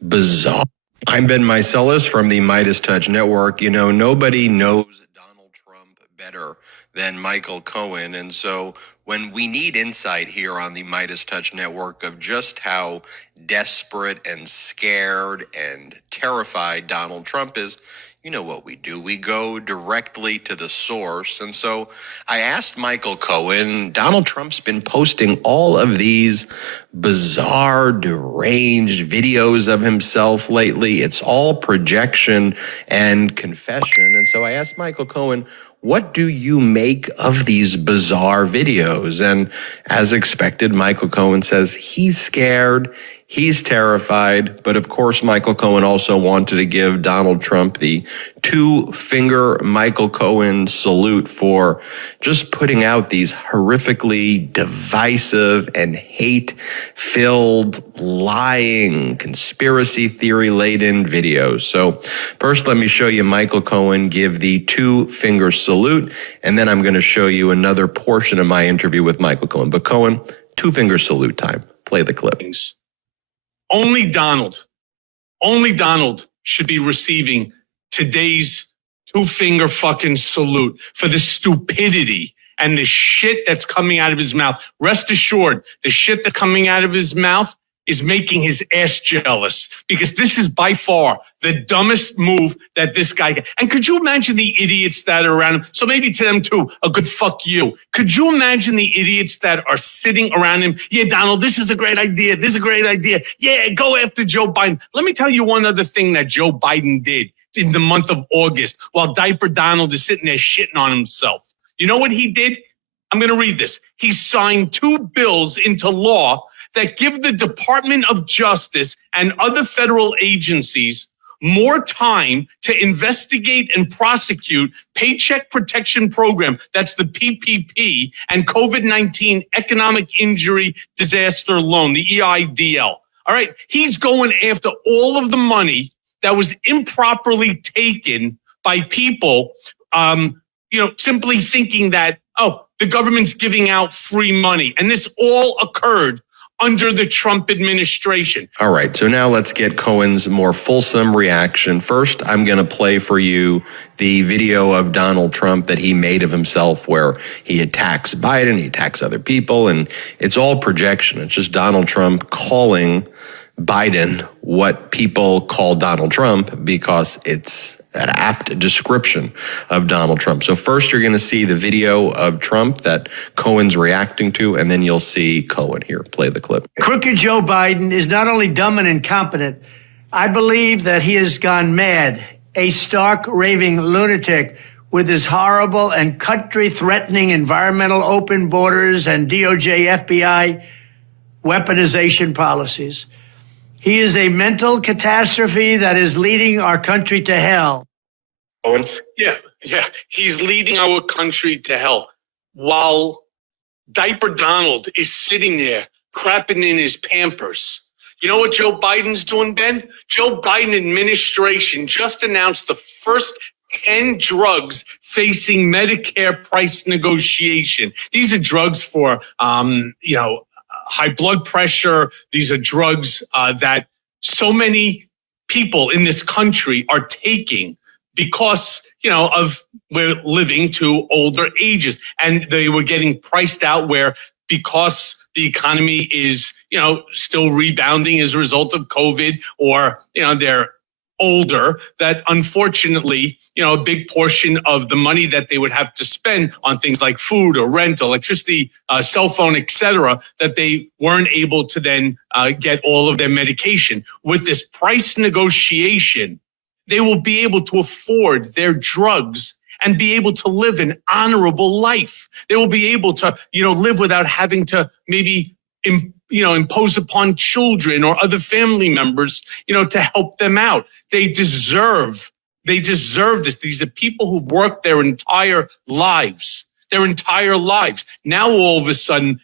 bizarre. I'm Ben Meiselas from the Midas Touch Network. You know, nobody knows Donald Trump better than Michael Cohen. And so when we need insight here on the Midas Touch Network of just how desperate and scared and terrified Donald Trump is, you know what we do. We go directly to the source. And so I asked Michael Cohen, Donald Trump's been posting all of these bizarre, deranged videos of himself lately. It's all projection and confession. And so I asked Michael Cohen, what do you make of these bizarre videos? And as expected, Michael Cohen says he's scared. He's terrified, but of course, Michael Cohen also wanted to give Donald Trump the two-finger Michael Cohen salute for just putting out these horrifically divisive and hate-filled, lying, conspiracy theory-laden videos. So first, let me show you Michael Cohen give the two-finger salute, and then I'm going to show you another portion of my interview with Michael Cohen. But Cohen, two-finger salute time. Play the clip. Only Donald should be receiving today's two-finger fucking salute for the stupidity and the shit that's coming out of his mouth. Rest assured, the shit that's coming out of his mouth is making his ass jealous, because this is by far the dumbest move that this guy can. And could you imagine the idiots that are around him? So maybe to them too, a good fuck you. Could you imagine the idiots that are sitting around him? Yeah, Donald, this is a great idea. This is a great idea. Yeah, go after Joe Biden. Let me tell you one other thing that Joe Biden did in the month of August while Diaper Donald is sitting there shitting on himself. You know what he did? I'm going to read this. He signed two bills into law that give the Department of Justice and other federal agencies more time to investigate and prosecute Paycheck Protection Program, that's the PPP, and COVID-19 Economic Injury Disaster Loan, the EIDL. All right, he's going after all of the money that was improperly taken by people, simply thinking that, oh, the government's giving out free money. And this all occurred under the Trump administration. All right, so now let's get Cohen's more fulsome reaction. First, I'm going to play for you the video of Donald Trump that he made of himself where he attacks Biden, he attacks other people, and it's all projection. It's just Donald Trump calling Biden what people call Donald Trump because it's an apt description of Donald Trump. So first you're going to see the video of Trump that Cohen's reacting to, and then you'll see Cohen here. Play the clip. Crooked Joe Biden is not only dumb and incompetent, I believe that he has gone mad, a stark raving lunatic with his horrible and country-threatening environmental open borders and DOJ, FBI weaponization policies. He is a mental catastrophe that is leading our country to hell. Owen? Yeah. He's leading our country to hell while Diaper Donald is sitting there crapping in his Pampers. You know what Joe Biden's doing, Ben? Joe Biden administration just announced the first 10 drugs facing Medicare price negotiation. These are drugs for, high blood pressure. These are drugs that so many people in this country are taking because, of we're living to older ages, and they were getting priced out where because the economy is, still rebounding as a result of COVID, or, they're older, that unfortunately, a big portion of the money that they would have to spend on things like food or rent, electricity, cell phone, etc., that they weren't able to then get all of their medication. With this price negotiation, they will be able to afford their drugs and be able to live an honorable life. They will be able to, live without having to maybe impose upon children or other family members, to help them out. They deserve this. These are people who've worked their entire lives. Now, all of a sudden,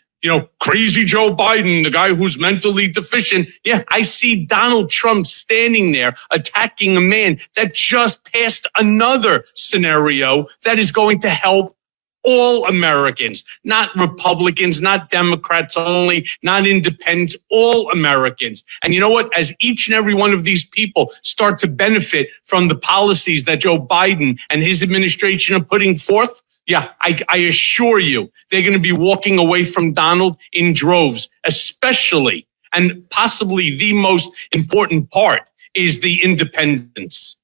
crazy Joe Biden, the guy who's mentally deficient. Yeah, I see Donald Trump standing there attacking a man that just passed another scenario that is going to help all Americans, not Republicans, not Democrats only, not independents, all Americans. And you know what? As each and every one of these people start to benefit from the policies that Joe Biden and his administration are putting forth, yeah, I assure you, they're going to be walking away from Donald in droves, especially, and possibly the most important part is the independence.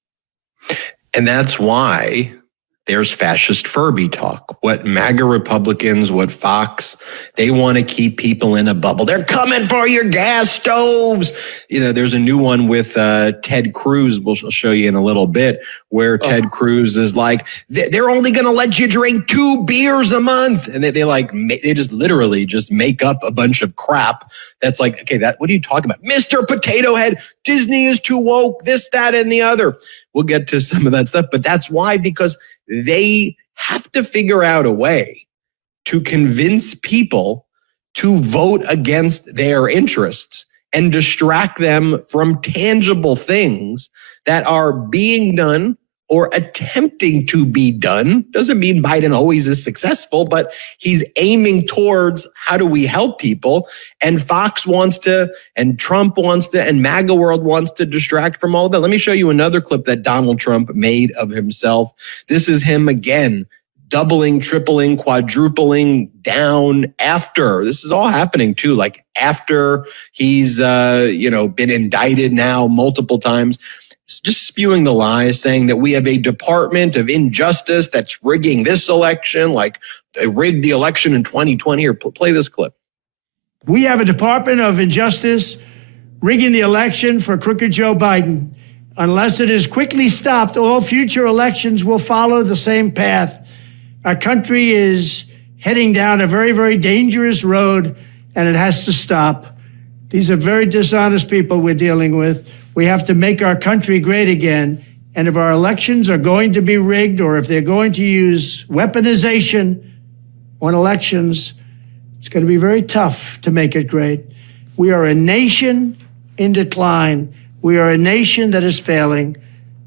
And that's why there's fascist Furby talk. What MAGA Republicans, what Fox, they want to keep people in a bubble. They're coming for your gas stoves. There's a new one with Ted Cruz, we'll show you in a little bit, where Ted Cruz is like, they're only going to let you drink 2 beers a month. And they just literally just make up a bunch of crap. That's like, okay, what are you talking about? Mr. Potato Head, Disney is too woke, this, that, and the other. We'll get to some of that stuff, but that's why, because they have to figure out a way to convince people to vote against their interests and distract them from tangible things that are being done or attempting to be done. Doesn't mean Biden always is successful, but he's aiming towards how do we help people? And Fox wants to, and Trump wants to, and MAGA world wants to distract from all of that. Let me show you another clip that Donald Trump made of himself. This is him again, doubling, tripling, quadrupling down after. This is all happening too, like after he's, been indicted now multiple times. Just spewing the lies, saying that we have a Department of Injustice that's rigging this election, like they rigged the election in 2020. Or play this clip. We have a Department of Injustice rigging the election for crooked Joe Biden. Unless it is quickly stopped, all future elections will follow the same path. Our country is heading down a very, very dangerous road, and it has to stop. These are very dishonest people we're dealing with. We have to make our country great again. And if our elections are going to be rigged, or if they're going to use weaponization on elections, it's going to be very tough to make it great. We are a nation in decline. We are a nation that is failing,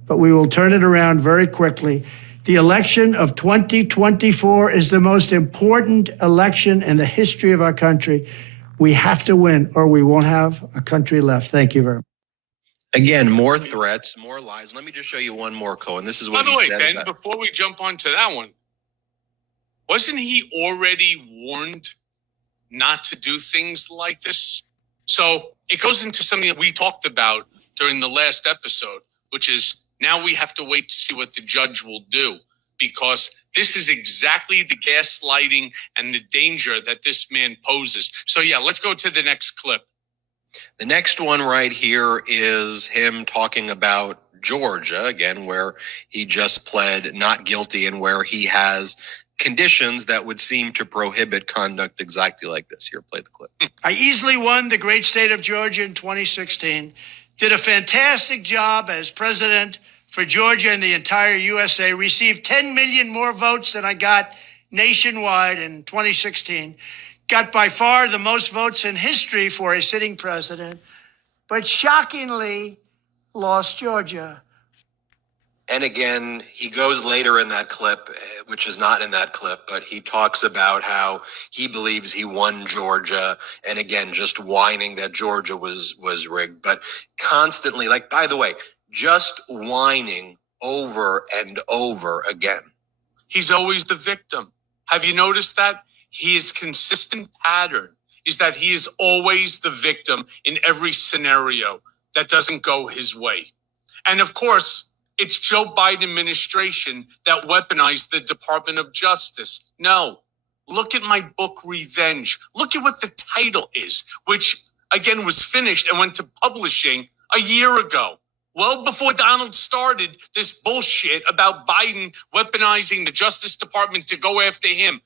but we will turn it around very quickly. The election of 2024 is the most important election in the history of our country. We have to win, or we won't have a country left. Thank you very much. Again, more threats, more lies. Let me just show you one more, Cohen. This is what he said. By the way, Ben, before we jump onto that one, wasn't he already warned not to do things like this? So it goes into something that we talked about during the last episode, which is now we have to wait to see what the judge will do, because this is exactly the gaslighting and the danger that this man poses. So yeah, let's go to the next clip. The next one right here is him talking about Georgia, again, where he just pled not guilty and where he has conditions that would seem to prohibit conduct exactly like this. Here, play the clip. I easily won the great state of Georgia in 2016, did a fantastic job as president for Georgia and the entire USA, received 10 million more votes than I got nationwide in 2016. Got by far the most votes in history for a sitting president, but shockingly lost Georgia. And again, he goes later in that clip, which is not in that clip, but he talks about how he believes he won Georgia. And again, just whining that Georgia was rigged, but constantly, like, by the way, just whining over and over again. He's always the victim. Have you noticed that? His consistent pattern is that he is always the victim in every scenario that doesn't go his way. And of course, it's Joe Biden administration that weaponized the Department of Justice. No, look at my book, Revenge. Look at what the title is, which again was finished and went to publishing a year ago. Well, before Donald started this bullshit about Biden weaponizing the Justice Department to go after him.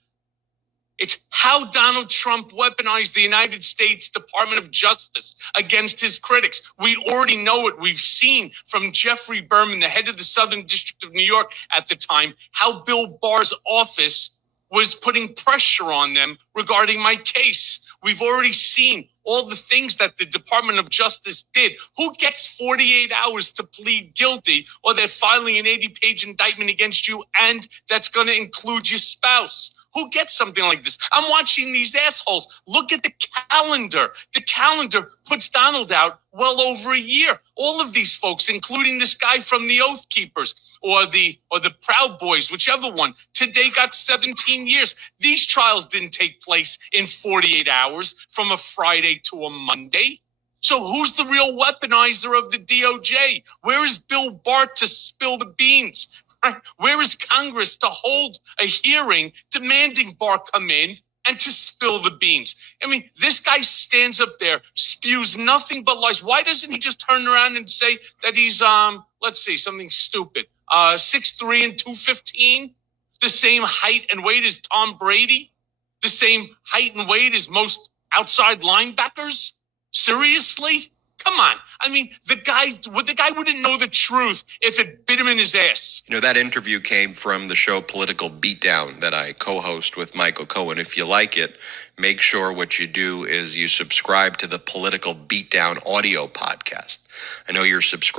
It's how Donald Trump weaponized the United States Department of Justice against his critics. We already know it. We've seen from Jeffrey Berman, the head of the Southern District of New York at the time, how Bill Barr's office was putting pressure on them regarding my case. We've already seen all the things that the Department of Justice did. Who gets 48 hours to plead guilty, or they're filing an 80-page indictment against you, and that's going to include your spouse? Who gets something like this? I'm watching these assholes. Look at the calendar. The calendar puts Donald out well over a year. All of these folks, including this guy from the Oath Keepers or the Proud Boys, whichever one, today got 17 years. These trials didn't take place in 48 hours from a Friday to a Monday. So who's the real weaponizer of the DOJ? Where is Bill Barr to spill the beans? Where is Congress to hold a hearing demanding Barr come in and to spill the beans? I mean, this guy stands up there, spews nothing but lies. Why doesn't he just turn around and say that he's, let's see, something stupid, 6'3" and 215? The same height and weight as Tom Brady? The same height and weight as most outside linebackers? Seriously? Come on. I mean, the guy wouldn't know the truth if it bit him in his ass. You know, that interview came from the show Political Beatdown that I co-host with Michael Cohen. If you like it, make sure what you do is you subscribe to the Political Beatdown audio podcast. I know you're subscribed